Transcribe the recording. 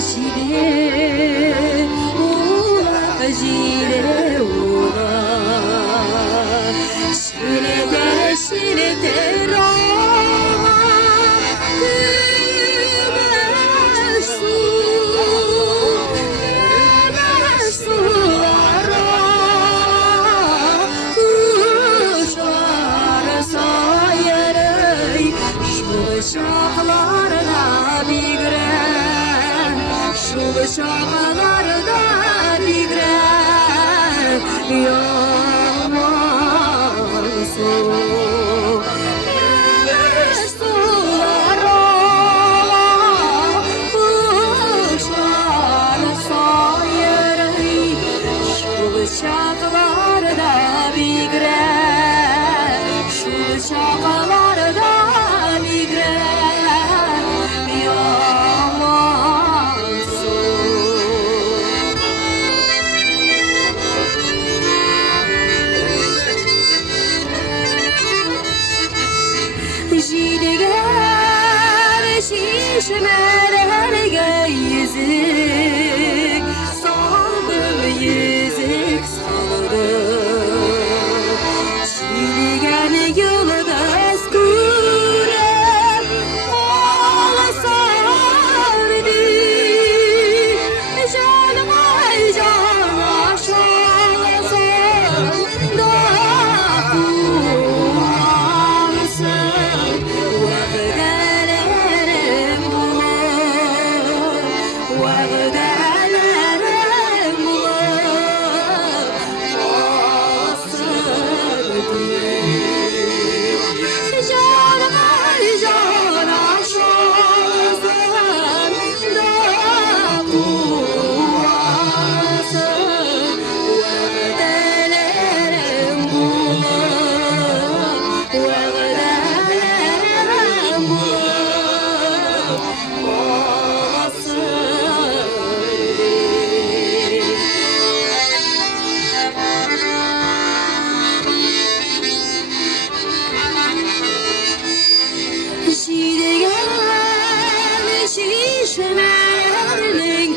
Jire ula, jire ula, şirete roma, güneş sulara, kuşlar sayarı, şu şahlarda bigren, şu şahlarda bigren, yağmursu. Güneş sulara, kuşlar sayarı, şu şahlarda bigren, şu şahlarda bigren, yağmursu. Jilger şişmelerge yüzük saldı, yüzük saldı. Jilger yıldız kurep ola sardı. Canıma cana şansın da kumansın. Vagdelerim bulur, vagdelerim bulur, asırdı. Canıma cana şansın da kumansın. Vagdelerim bulur, vagdelerim bulur, Şişmelerinin